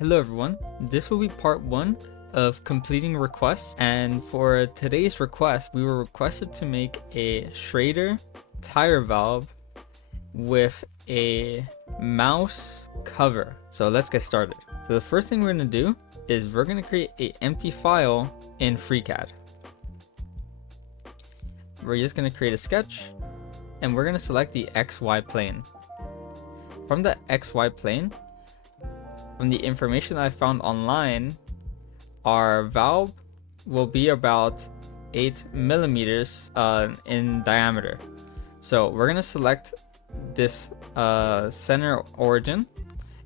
Hello everyone, this will be part 1 of completing requests, and for today's request we were requested to make a Schrader tire valve with a mouse cover. So let's get started. So the first thing we're going to do is we're going to create an empty file in FreeCAD. We're just going to create a sketch and we're going to select the XY plane. From the XY plane, from the information that I found online, our valve will be about 8 millimeters in diameter. So we're gonna select this center origin.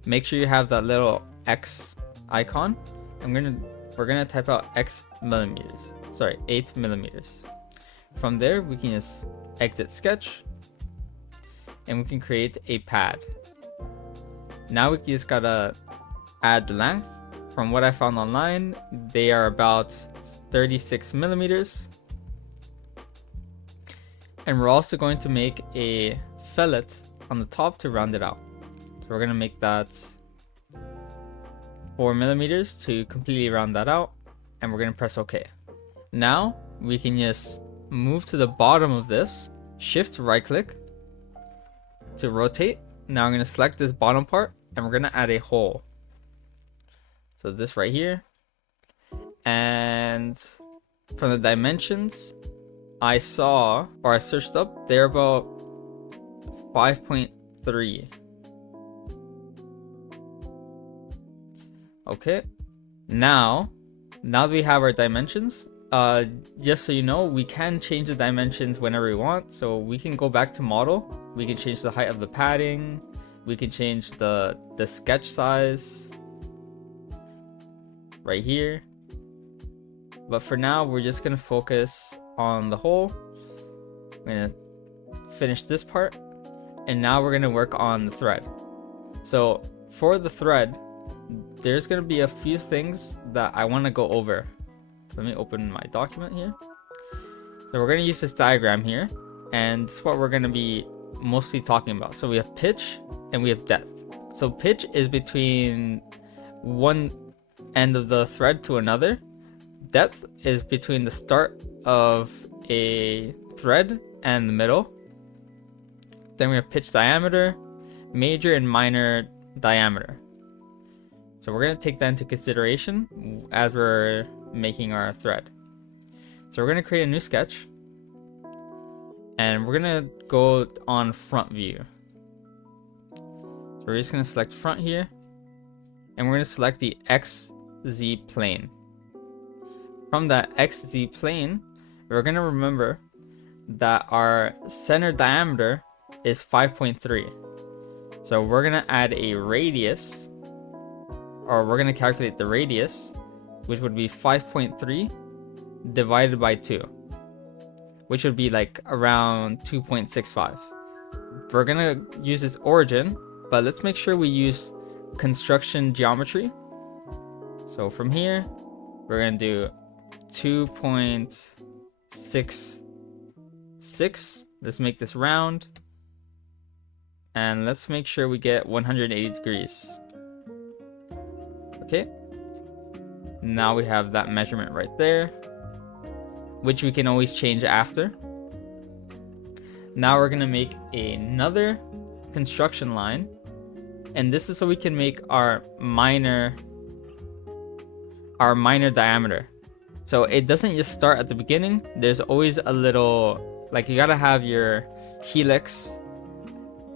Make sure you have that little X icon. We're gonna type out X millimeters. Sorry, 8 millimeters. From there, we can just exit sketch, and we can create a pad. Now we just gotta add the length. From what I found online, they are about 36 millimeters. And we're also going to make a fillet on the top to round it out. So we're going to make that 4 millimeters to completely round that out. And we're going to press OK. Now we can just move to the bottom of this, shift right click to rotate. Now I'm going to select this bottom part and we're going to add a hole. So this right here, and from the dimensions I saw, or I searched up, they're about 5.3. Okay, now that we have our dimensions, just so you know, we can change the dimensions whenever we want. So we can go back to model, we can change the height of the padding, we can change the sketch size right here, but for now we're just gonna focus on the hole. We're gonna finish this part, and now we're gonna work on the thread. So for the thread, there's gonna be a few things that I want to go over. So let me open my document here. So we're gonna use this diagram here, and it's what we're gonna be mostly talking about. So we have pitch and we have depth. So pitch is between one end of the thread to another. Depth is between the start of a thread and the middle. Then we have pitch diameter, major and minor diameter. So we're going to take that into consideration as we're making our thread. So we're going to create a new sketch, and we're going to go on front view. So we're just going to select front here, and we're going to select the XZ plane. From that XZ plane, we're going to remember that our center diameter is 5.3. So we're going to add a radius, or we're going to calculate the radius, which would be 5.3 divided by 2, which would be like around 2.65. We're going to use this origin, but let's make sure we use construction geometry. So from here, we're going to do 2.66. Let's make this round. And let's make sure we get 180 degrees. Okay. Now we have that measurement right there, which we can always change after. Now we're going to make another construction line. And this is so we can make our minor diameter. So it doesn't just start at the beginning. There's always a little, like, you gotta have your helix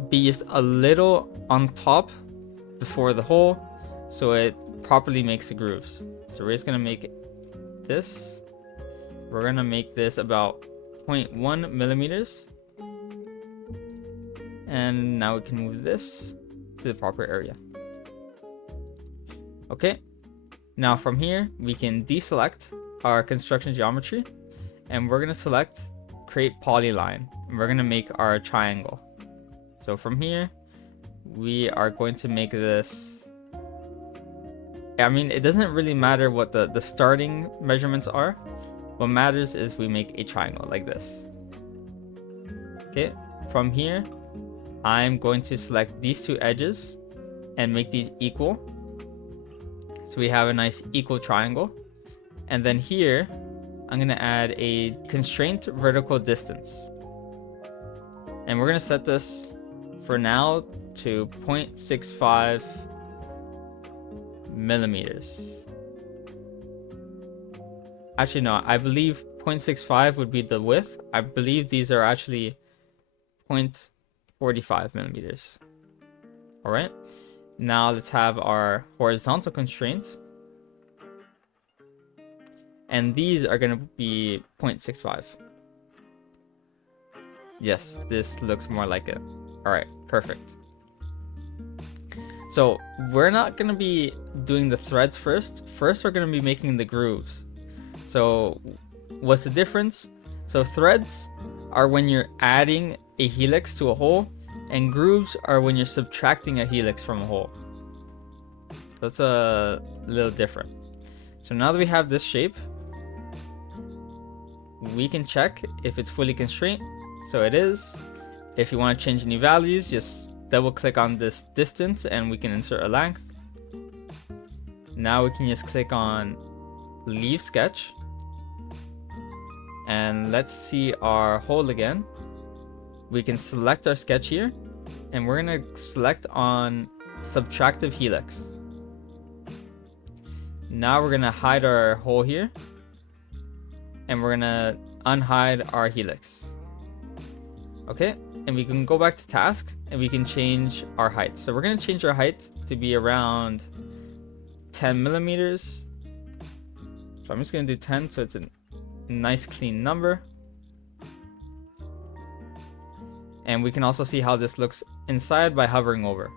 be just a little on top before the hole, so it properly makes the grooves. So we're just gonna make this. We're gonna make this about 0.1 millimeters. And now we can move this to the proper area. Okay. Now from here, we can deselect our construction geometry, and we're going to select create polyline, and we're going to make our triangle. So from here, we are going to make this. I mean, it doesn't really matter what the starting measurements are. What matters is we make a triangle like this. Okay, from here, I'm going to select these two edges and make these equal. So we have a nice equal triangle. And then here, I'm gonna add a constraint vertical distance. And we're gonna set this for now to 0.65 millimeters. Actually, no, I believe 0.65 would be the width. I believe these are actually 0.45 millimeters. All right, now let's have our horizontal constraint. And these are gonna be 0.65. Yes, this looks more like it. All right, perfect. So we're not gonna be doing the threads first. First, we're gonna be making the grooves. So what's the difference? So threads are when you're adding a helix to a hole, and grooves are when you're subtracting a helix from a hole. That's a little different. So now that we have this shape, we can check if it's fully constrained. So it is. If you want to change any values, just double click on this distance and we can insert a length. Now we can just click on leave sketch. And let's see our hole again. We can select our sketch here, and we're gonna select on subtractive helix. Now we're gonna hide our hole here, and we're gonna unhide our helix. Okay, and we can go back to task, and we can change our height. So we're gonna change our height to be around 10 millimeters. So I'm just gonna do 10, so it's a nice clean number. And we can also see how this looks inside by hovering over.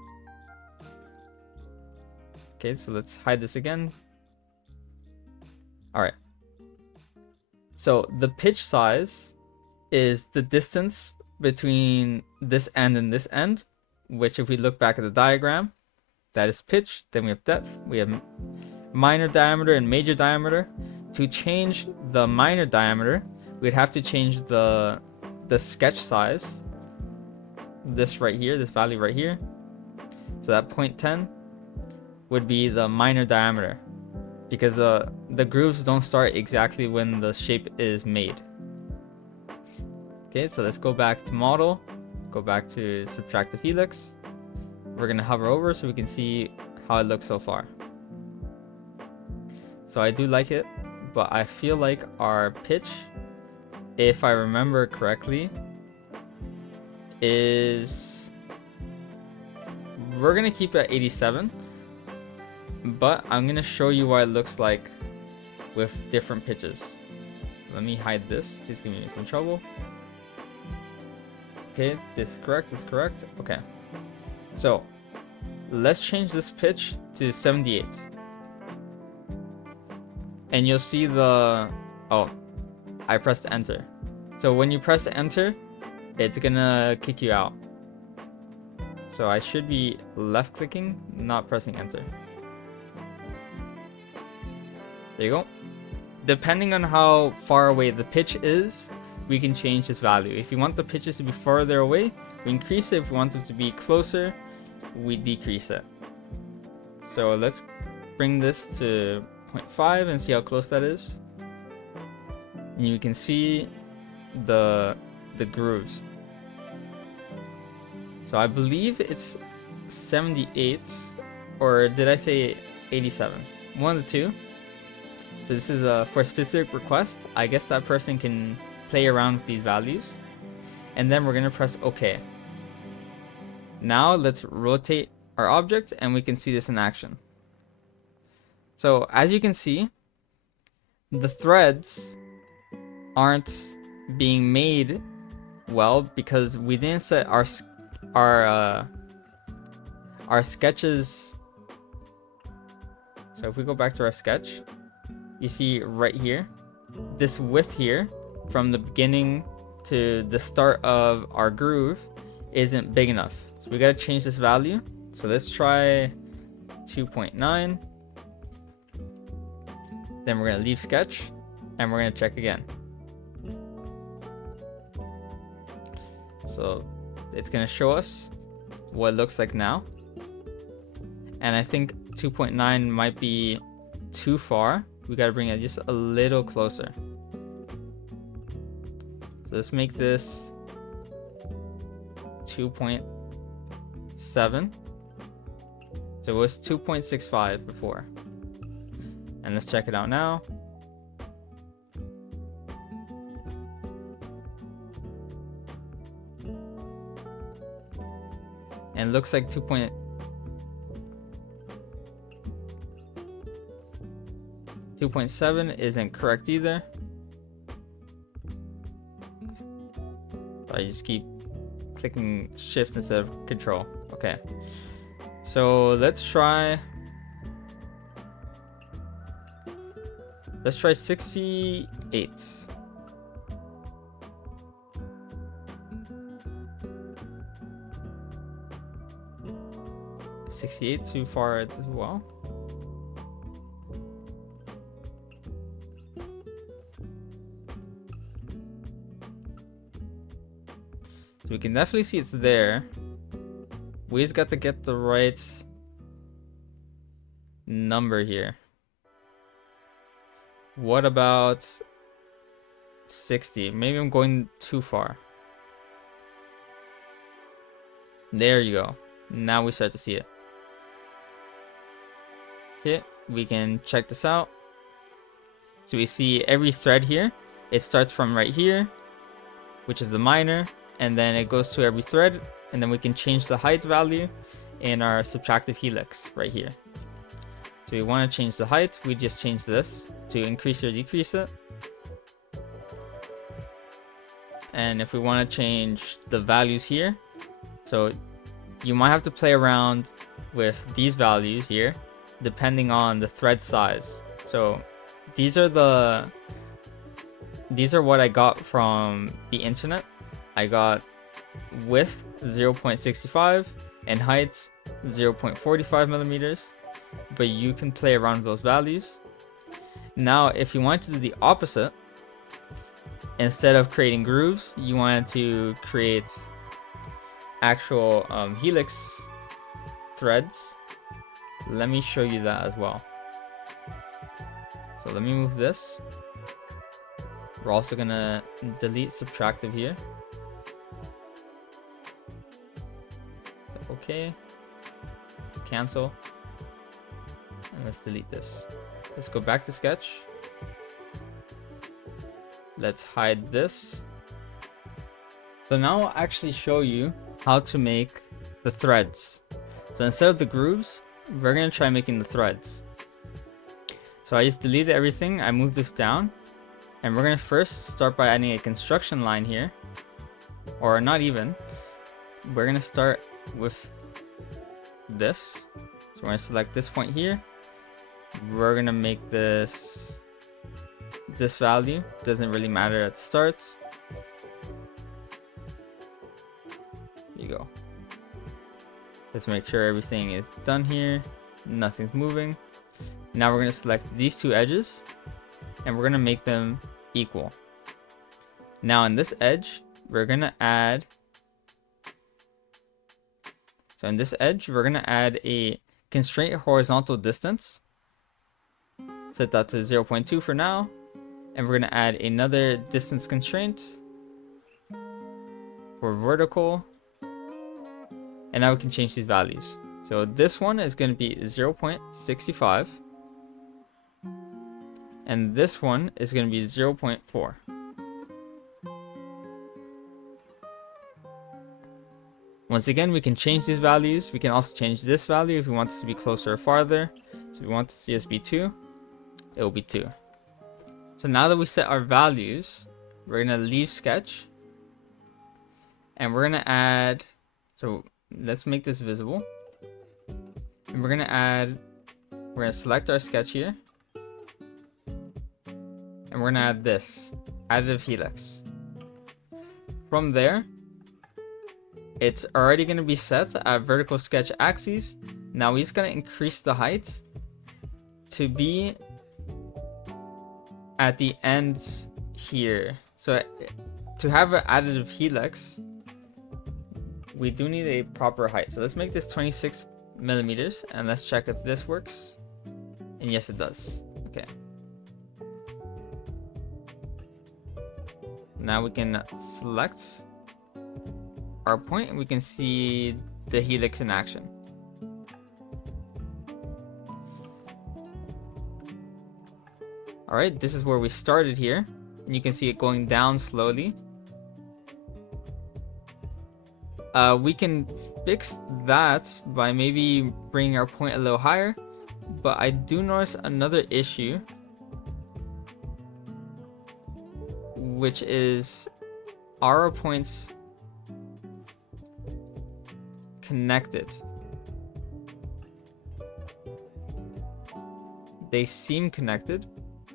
Okay, so let's hide this again. All right. So the pitch size is the distance between this end and this end, which if we look back at the diagram, that is pitch. Then we have depth, we have minor diameter and major diameter. To change the minor diameter, we'd have to change the sketch size. This right here, this value right here. So that 0.10 would be the minor diameter, because the grooves don't start exactly when the shape is made. Okay, so let's go back to model, go back to subtractive helix. We're gonna hover over so we can see how it looks so far. So I do like it, but I feel like our pitch, if I remember correctly, is, we're gonna keep it at 87, but I'm gonna show you what it looks like with different pitches. So let me hide this. This is giving me some trouble. Okay, this is correct, this is correct. Okay, so let's change this pitch to 78. And you'll see the, oh, I pressed enter. So when you press enter, it's gonna kick you out. So I should be left clicking, not pressing enter. There you go. Depending on how far away the pitch is, we can change this value. If you want the pitches to be farther away, we increase it. If we want them to be closer, we decrease it. So let's bring this to 0.5 and see how close that is. And you can see the grooves. So I believe it's 78, or did I say 87? One of the two. So this is for a specific request. I guess that person can play around with these values. And then we're gonna press OK. Now let's rotate our object and we can see this in action. So as you can see, the threads aren't being made well because we didn't set our sketches. So if we go back to our sketch, you see right here, this width here from the beginning to the start of our groove isn't big enough. So we got to change this value. So let's try 2.9. Then we're going to leave sketch and we're going to check again. So it's going to show us what it looks like now. And I think 2.9 might be too far. We gotta bring it just a little closer. So let's make this 2.7. So it was 2.65 before. And let's check it out now. And it looks like 2.7 isn't correct either. So I just keep clicking shift instead of control. Okay. So let's try 68. 68 too far as well. So we can definitely see it's there. We just got to get the right number here. What about 60? Maybe I'm going too far. There you go. Now we start to see it. Okay, we can check this out. So we see every thread here. It starts from right here, which is the minor, and then it goes to every thread, and then we can change the height value in our subtractive helix right here. So we want to change the height. We just change this to increase or decrease it. And if we want to change the values here, so you might have to play around with these values here depending on the thread size. So these are what I got from the internet. I got width 0.65 and height 0.45 millimeters, but you can play around with those values. Now if you want to do the opposite, instead of creating grooves, you want to create actual helix threads. Let me show you that as well. So let me move this. We're also gonna delete subtractive here. So, okay, cancel, and let's delete this. Let's go back to Sketch. Let's hide this. So now I'll actually show you how to make the threads. So instead of the grooves, we're gonna try making the threads. So I just deleted everything. I moved this down, and we're gonna first start by adding a construction line here, or not even. We're gonna start with this. So we're gonna select this point here. We're gonna make this value. Doesn't really matter at the start. There you go. Let's make sure everything is done here. Nothing's moving. Now we're going to select these two edges, and we're going to make them equal. Now in this edge, we're going to add, so in this edge, we're going to add a constraint horizontal distance. Set that to 0.2 for now. And we're going to add another distance constraint for vertical. And now we can change these values. So this one is going to be 0.65. And this one is going to be 0.4. Once again, we can change these values. We can also change this value if we want this to be closer or farther. So if we want this to just be 2, it will be 2. So now that we set our values, we're going to leave Sketch. And we're going to add, so let's make this visible. And we're going to select our sketch here. And we're going to add this, additive helix. From there, it's already going to be set at vertical sketch axes. Now we're just going to increase the height to be at the end here. So to have an additive helix, we do need a proper height. So let's make this 26 millimeters, and let's check if this works. And yes, it does. Okay. Now we can select our point and we can see the helix in action. All right, this is where we started here, and you can see it going down slowly. We can fix that by maybe bringing our point a little higher, but I do notice another issue, which is, are our points connected? They seem connected,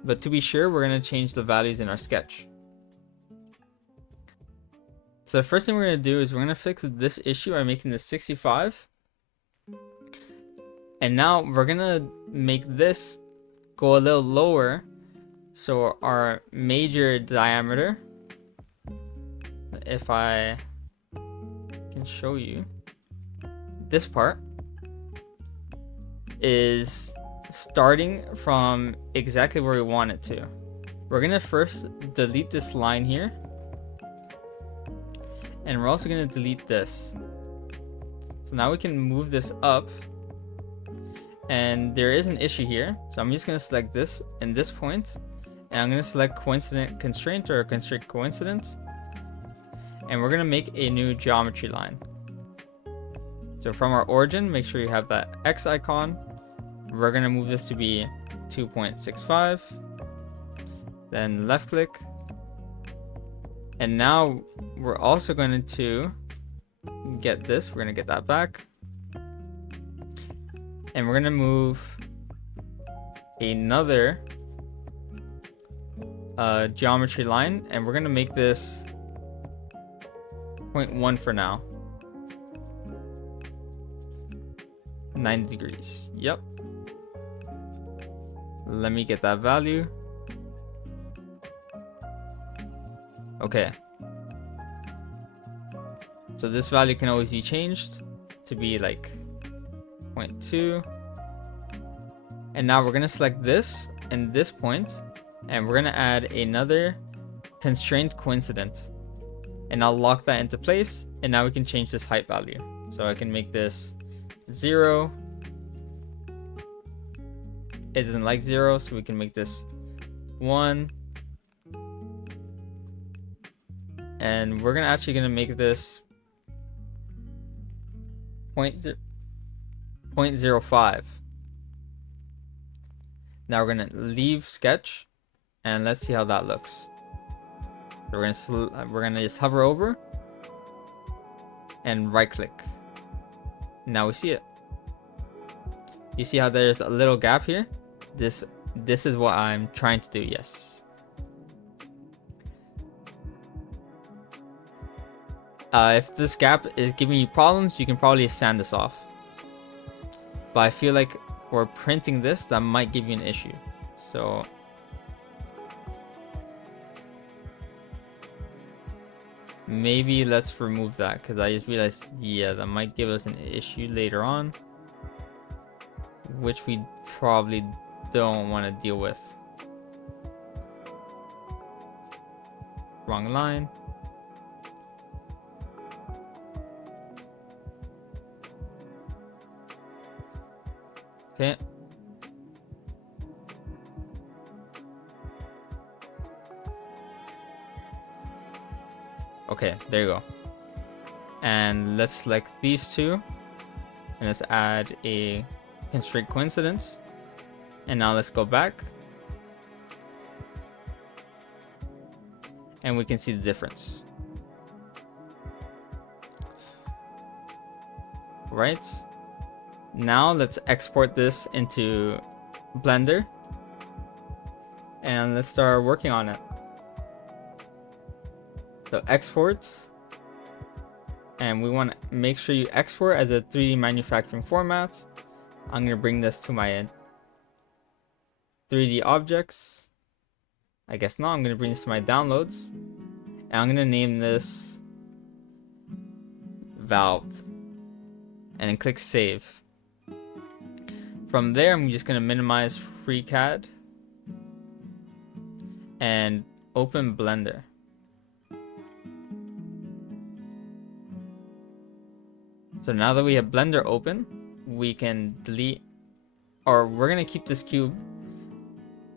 but to be sure, we're going to change the values in our sketch. So the first thing we're going to do is we're going to fix this issue by making this 65. And now we're going to make this go a little lower. So our major diameter, if I can show you, this part is starting from exactly where we want it to. We're going to first delete this line here. And we're also going to delete this. So now we can move this up. And there is an issue here. So I'm just going to select this and this point. And I'm going to select coincident constraint or constraint coincident. And we're going to make a new geometry line. So from our origin, make sure you have that X icon. We're going to move this to be 2.65. Then left click. And now we're also going to get this. We're going to get that back. And we're going to move another geometry line. And we're going to make this 0.1 for now. 90 degrees. Yep. Let me get that value. Okay. So this value can always be changed to be like 0.2. And now we're going to select this and this point, and we're going to add another constraint coincident. And I'll lock that into place, and now we can change this height value. So I can make this 0. It doesn't like 0, so we can make this 1. And we're actually gonna make this 0.05. Now we're gonna leave sketch, and let's see how that looks. So we're gonna just hover over and right click. Now we see it. You see how there's a little gap here? This is what I'm trying to do. Yes. If this gap is giving you problems, you can probably sand this off. But I feel like for printing this, that might give you an issue. So maybe let's remove that, because I just realized, yeah, that might give us an issue later on, which we probably don't want to deal with. Wrong line. Okay. Okay, there you go. And let's select these two. And let's add a constraint coincidence. And now let's go back. And we can see the difference. Right? Now let's export this into Blender. And let's start working on it. So export. And we want to make sure you export as a 3D manufacturing format. I'm going to bring this to my 3D objects. I guess not. I'm going to bring this to my downloads. And I'm going to name this valve. And then click save. From there, I'm just gonna minimize FreeCAD and open Blender. So now that we have Blender open, we can delete, or we're gonna keep this cube.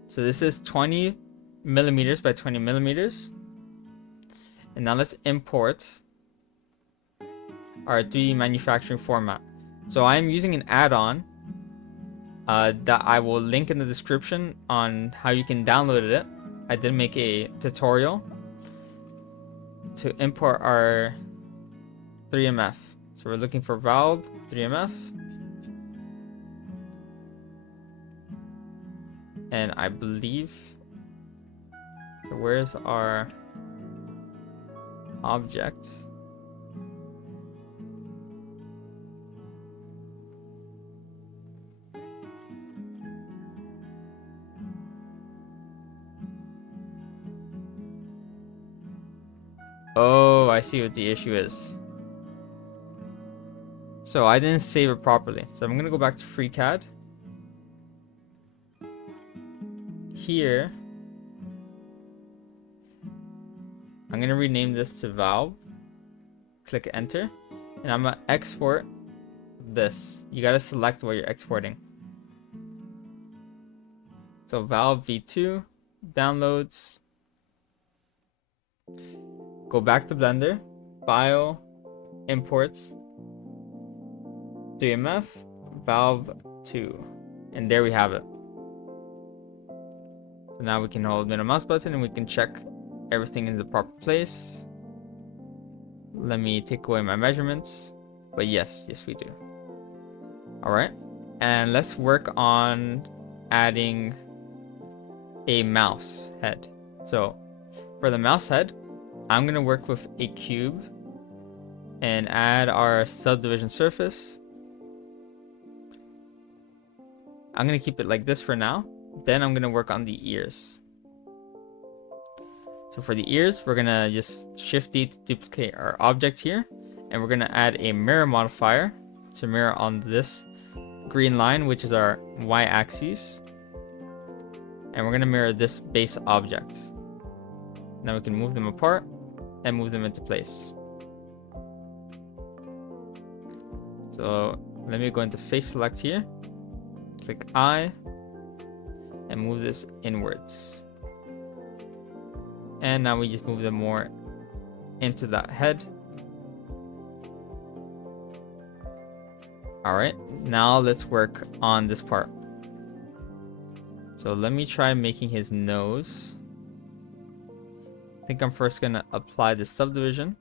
So this is 20 millimeters by 20 millimeters. And now let's import our 3D manufacturing format. So I'm using an add-on that I will link in the description on how you can download it. I did make a tutorial to import our 3MF. So we're looking for valve 3MF. And I believe, so where's our object? Oh, I see what the issue is. So I didn't save it properly. So I'm gonna go back to FreeCAD. Here, I'm gonna rename this to valve. Click enter, and I'm gonna export this. You gotta select what you're exporting. So valve v2, downloads. Go back to Blender, file, imports, 3MF, valve 2, and there we have it. So now we can hold middle mouse button and we can check everything in the proper place. Let me take away my measurements, but yes we do. All right, and let's work on adding a mouse head. So for the mouse head, I'm gonna work with a cube and add our subdivision surface. I'm gonna keep it like this for now. Then I'm gonna work on the ears. So for the ears, we're gonna just Shift D to duplicate our object here, and we're gonna add a mirror modifier to mirror on this green line, which is our y-axis, and we're gonna mirror this base object. Now we can move them apart and move them into place. So let me go into face select here, click I, and move this inwards. And now we just move them more into that head. All right, now let's work on this part. So let me try making his nose. I think I'm first gonna apply the subdivision.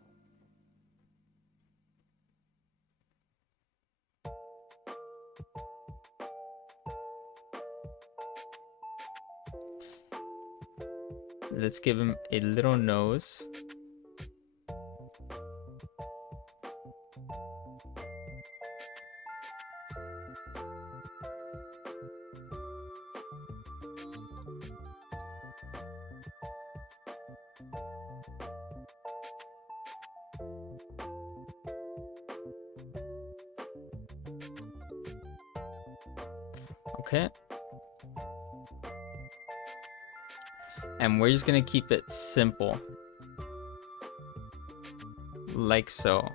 Let's give him a little nose. Okay. And we're just gonna keep it simple. Like so.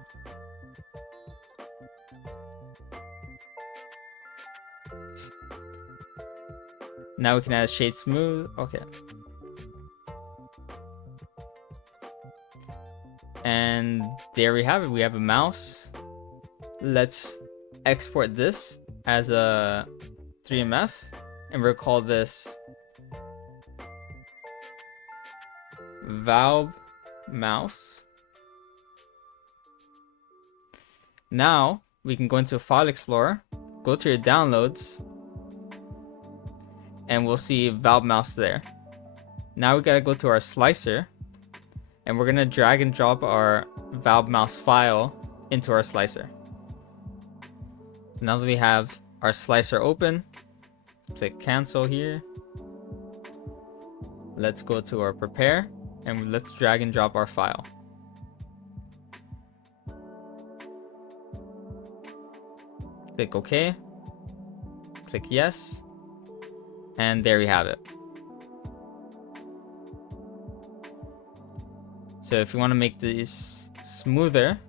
Now we can add shade smooth. Okay. And there we have it. We have a mouse. Let's export this as a 3MF, and we'll call this valve mouse. Now we can go into File Explorer, go to your downloads, and we'll see valve mouse there. Now we gotta go to our slicer, and we're gonna drag and drop our valve mouse file into our slicer. So now that we have our slicer open, click cancel here. Let's go to our prepare, and let's drag and drop our file. Click OK. Click yes. And there we have it. So if you want to make these smoother,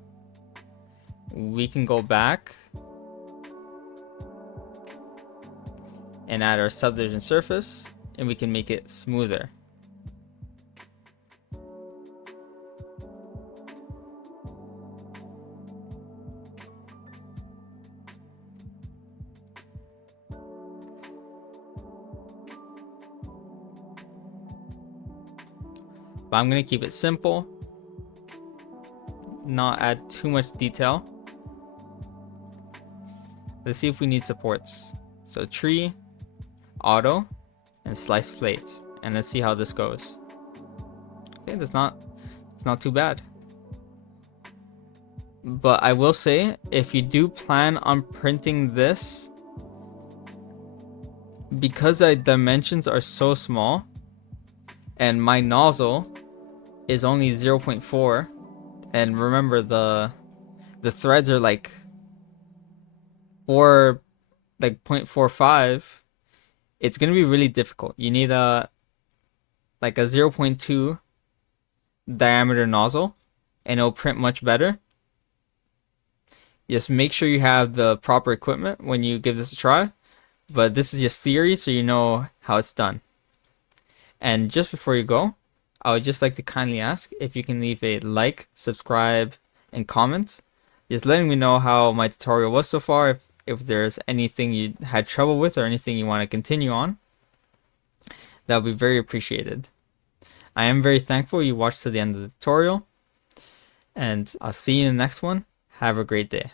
we can go back and add our subdivision surface, and we can make it smoother. But I'm going to keep it simple, not add too much detail. Let's see if we need supports. So tree, auto, and slice plate. And let's see how this goes. Okay, it's not too bad. But I will say, if you do plan on printing this, because the dimensions are so small, and my nozzle is only 0.4, and remember the threads are like 0.45, it's gonna be really difficult. You need a 0.2 diameter nozzle, and it'll print much better. Just make sure you have the proper equipment when you give this a try. But this is just theory, so you know how it's done. And just before you go, I would just like to kindly ask if you can leave a like, subscribe, and comment. Just letting me know how my tutorial was so far, if there's anything you had trouble with or anything you want to continue on. That would be very appreciated. I am very thankful you watched to the end of the tutorial, and I'll see you in the next one. Have a great day.